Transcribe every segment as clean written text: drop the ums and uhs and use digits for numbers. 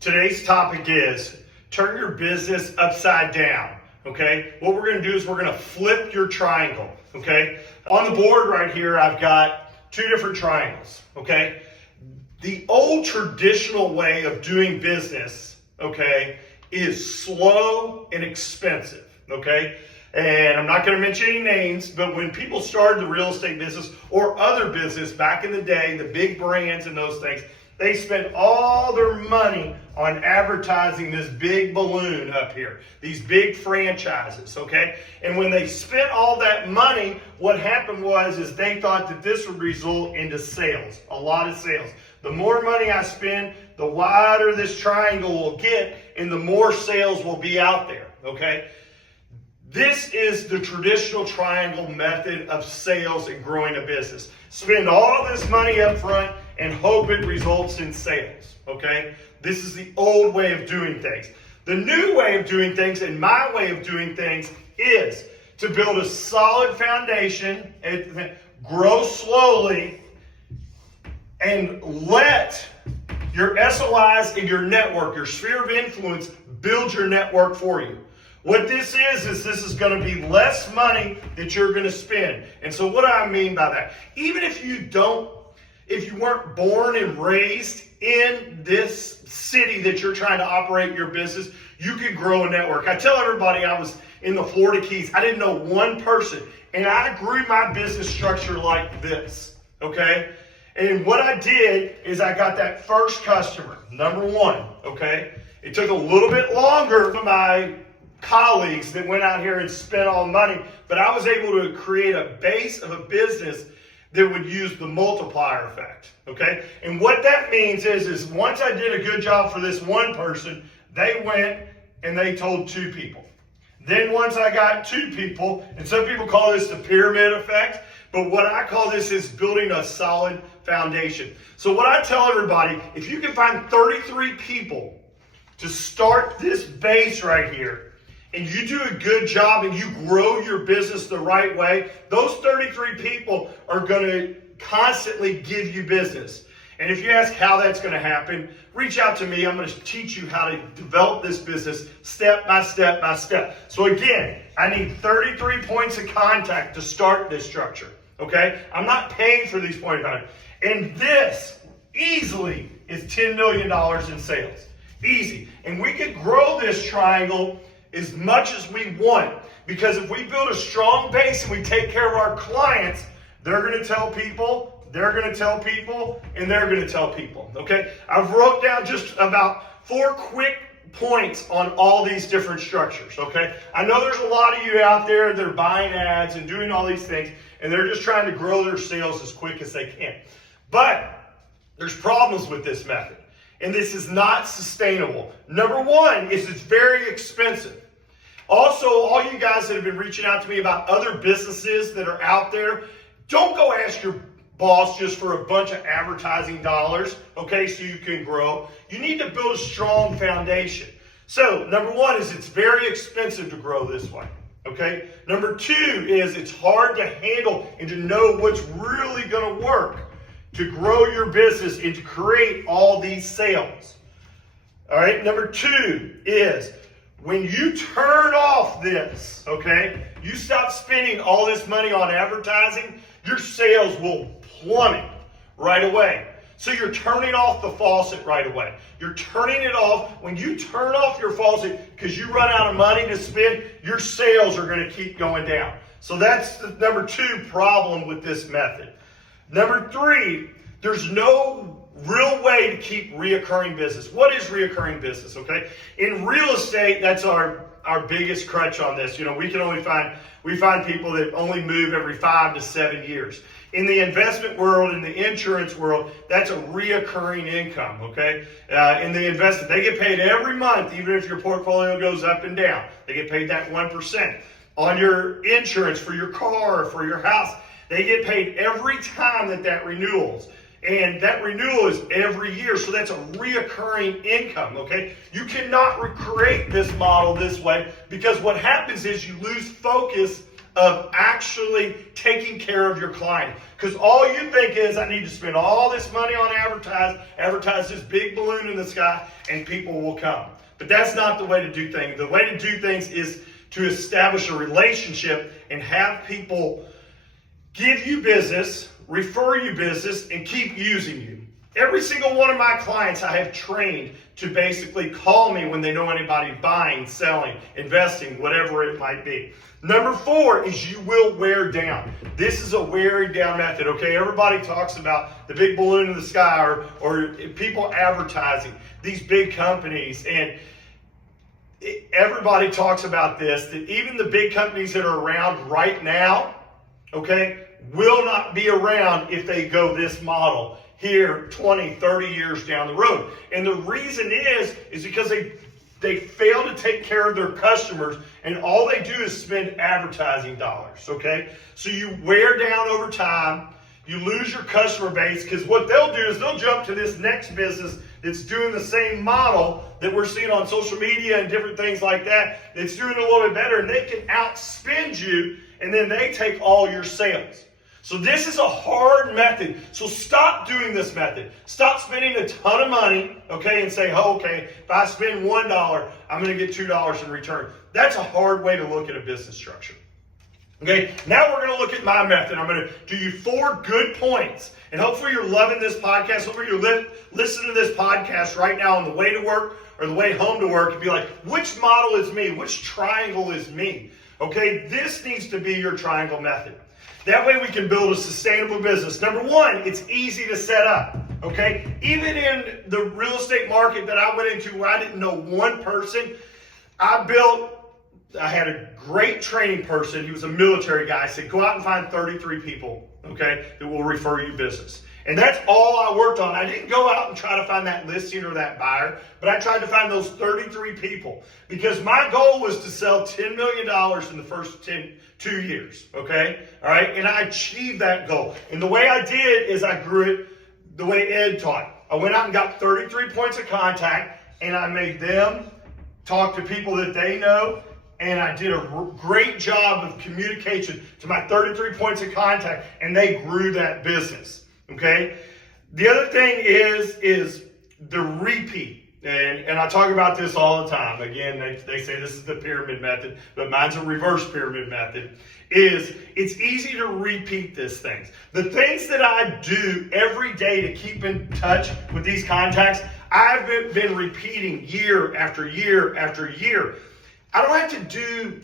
Today's topic is turn your business upside down, okay? What we're gonna do is we're gonna flip your triangle, okay? On the board right here, I've got two different triangles, okay? The old traditional way of doing business, okay, is slow and expensive, okay? And I'm not gonna mention any names, but when people started the real estate business or other business back in the day, the big brands and those things, they spent all their money on advertising this big balloon up here, these big franchises, okay? And when they spent all that money, what happened is they thought that this would result into sales, a lot of sales. The more money I spend, the wider this triangle will get, and the more sales will be out there, okay? This is the traditional triangle method of sales and growing a business. Spend all this money up front and hope it results in sales, okay? This is the old way of doing things. The new way of doing things and my way of doing things is to build a solid foundation and grow slowly and let your SOIs and your network, your sphere of influence, build your network for you. What this is this is going to be less money that you're going to spend. And so what do I mean by that? Even if you weren't born and raised in this city that you're trying to operate your business, you can grow a network. I tell everybody I was in the Florida Keys. I didn't know one person, and I grew my business structure like this, okay? And what I did is I got that first customer, number one, okay? It took a little bit longer for my colleagues that went out here and spent all the money, but I was able to create a base of a business that would use the multiplier effect, okay? And what that means is once I did a good job for this one person, they went and they told two people. Then once I got two people, and some people call this the pyramid effect, but what I call this is building a solid foundation. So what I tell everybody, if you can find 33 people to start this base right here, and you do a good job and you grow your business the right way, those 33 people are going to constantly give you business. And if you ask how that's going to happen, reach out to me. I'm going to teach you how to develop this business step by step by step. So again, I need 33 points of contact to start this structure, okay? I'm not paying for these points of contact. And this easily is $10 million in sales. Easy. And we could grow this triangle as much as we want, because if we build a strong base and we take care of our clients, they're going to tell people, they're going to tell people, and they're going to tell people, okay? I've wrote down just about 4 quick points on all these different structures, okay? I know there's a lot of you out there that are buying ads and doing all these things, and they're just trying to grow their sales as quick as they can. But there's problems with this method. And this is not sustainable. Number one is it's very expensive. Also, all you guys that have been reaching out to me about other businesses that are out there, don't go ask your boss just for a bunch of advertising dollars, okay, so you can grow. You need to build a strong foundation. So, number one is it's very expensive to grow this way, okay? Number two is it's hard to handle and to know what's really going to work to grow your business and to create all these sales. All right, number two is when you turn off this, okay, you stop spending all this money on advertising, your sales will plummet right away. So you're turning off the faucet right away. You're turning it off. When you turn off your faucet because you run out of money to spend, your sales are going to keep going down. So that's the number two problem with this method. Number three, there's no real way to keep reoccurring business. What is reoccurring business, okay? In real estate, that's our biggest crutch on this. You know, we find people that only move every 5 to 7 years. In the investment world, in the insurance world, that's a reoccurring income, okay? In the investment, they get paid every month, even if your portfolio goes up and down. They get paid that 1%. On your insurance for your car, for your house, they get paid every time that renewals. And that renewal is every year, so that's a reoccurring income, okay? You cannot recreate this model this way because what happens is you lose focus of actually taking care of your client. Because all you think is, I need to spend all this money on advertise this big balloon in the sky, and people will come. But that's not the way to do things. The way to do things is to establish a relationship and have people give you business, refer you business, and keep using you. Every single one of my clients I have trained to basically call me when they know anybody buying, selling, investing, whatever it might be. Number 4 is you will wear down. This is a wearing down method, okay? Everybody talks about the big balloon in the sky or people advertising, these big companies, and everybody talks about this, that even the big companies that are around right now, okay, will not be around if they go this model here 20, 30 years down the road. And the reason is because they fail to take care of their customers, and all they do is spend advertising dollars, okay? So you wear down over time, you lose your customer base, because what they'll do is they'll jump to this next business that's doing the same model that we're seeing on social media and different things like that, that's doing a little bit better, and they can outspend you, and then they take all your sales. So this is a hard method. So stop doing this method. Stop spending a ton of money, okay, and say, oh, okay, if I spend $1, I'm going to get $2 in return. That's a hard way to look at a business structure. Okay, now we're going to look at my method. I'm going to do you 4 good points. And hopefully you're loving this podcast. Hopefully you're listening to this podcast right now on the way to work or the way home to work and be like, which model is me? Which triangle is me? Okay, this needs to be your triangle method. That way we can build a sustainable business. Number 1, it's easy to set up, okay? Even in the real estate market that I went into where I didn't know one person, I had a great training person. He was a military guy. I said, go out and find 33 people, okay, that will refer you business. And that's all I worked on. I didn't go out and try to find that listing or that buyer, but I tried to find those 33 people because my goal was to sell $10 million in the first 2 years, okay? All right, and I achieved that goal. And the way I did is I grew it the way Ed taught. I went out and got 33 points of contact, and I made them talk to people that they know, and I did a great job of communication to my 33 points of contact, and they grew that business. Okay. The other thing is the repeat. And I talk about this all the time. Again, they say this is the pyramid method, but mine's a reverse pyramid method. It's easy to repeat these things. The things that I do every day to keep in touch with these contacts, I've been repeating year after year after year. I don't have to do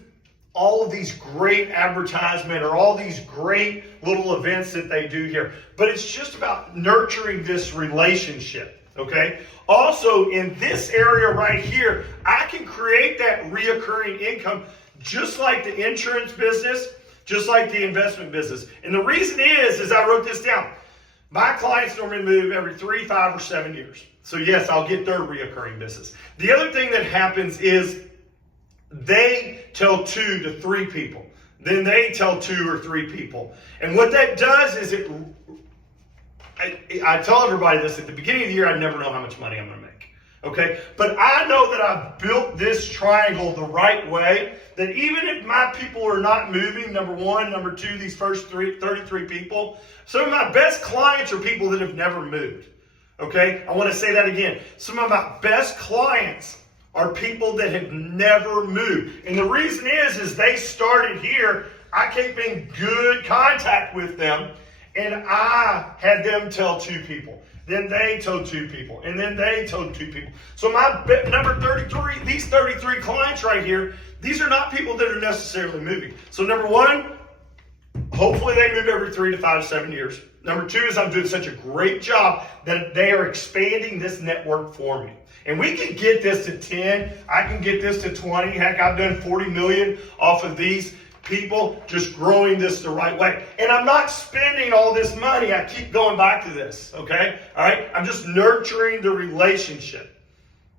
all of these great advertisement or all these great little events that they do here. But it's just about nurturing this relationship, okay? Also, in this area right here, I can create that reoccurring income just like the insurance business, just like the investment business. And the reason is I wrote this down. My clients normally move every 3, 5, or 7 years. So yes, I'll get their reoccurring business. The other thing that happens is they tell 2 to 3 people. Then they tell 2 or 3 people. And what that does is I tell everybody this, at the beginning of the year, I never know how much money I'm going to make. Okay? But I know that I've built this triangle the right way, that even if my people are not moving, number 1, number 2, these first 33 people, some of my best clients are people that have never moved. Okay? I want to say that again. Some of my best clients are people that have never moved. And the reason is they started here. I kept in good contact with them, and I had them tell 2 people. Then they told 2 people, and then they told 2 people. So my number 33, these 33 clients right here, these are not people that are necessarily moving. So number 1, hopefully they move every 3 to 5 to 7 years. Number 2 is I'm doing such a great job that they are expanding this network for me. And we can get this to 10. I can get this to 20. Heck, I've done 40 million off of these people just growing this the right way. And I'm not spending all this money. I keep going back to this, okay? All right? I'm just nurturing the relationship,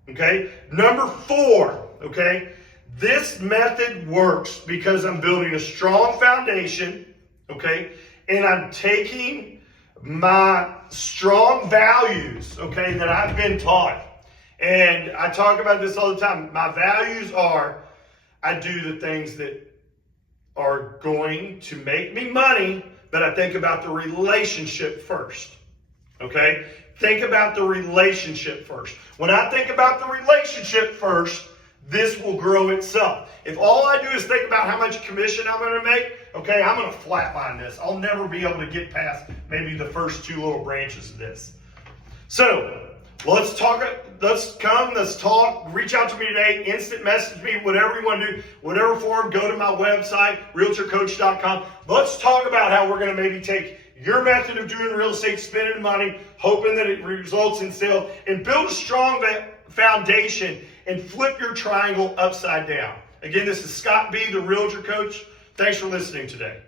okay? Number 4, okay? This method works because I'm building a strong foundation, okay? And I'm taking my strong values, okay, that I've been taught. And I talk about this all the time. My values are, I do the things that are going to make me money, but I think about the relationship first. Okay? Think about the relationship first. When I think about the relationship first, this will grow itself. If all I do is think about how much commission I'm going to make, okay, I'm going to flatline this. I'll never be able to get past maybe the first 2 little branches of this. So, let's talk, let's talk, reach out to me today, instant message me, whatever you want to do, whatever form, go to my website, realtorcoach.com. Let's talk about how we're going to maybe take your method of doing real estate, spending money, hoping that it results in sales, and build a strong foundation and flip your triangle upside down. Again, this is Scott B, the Realtor Coach. Thanks for listening today.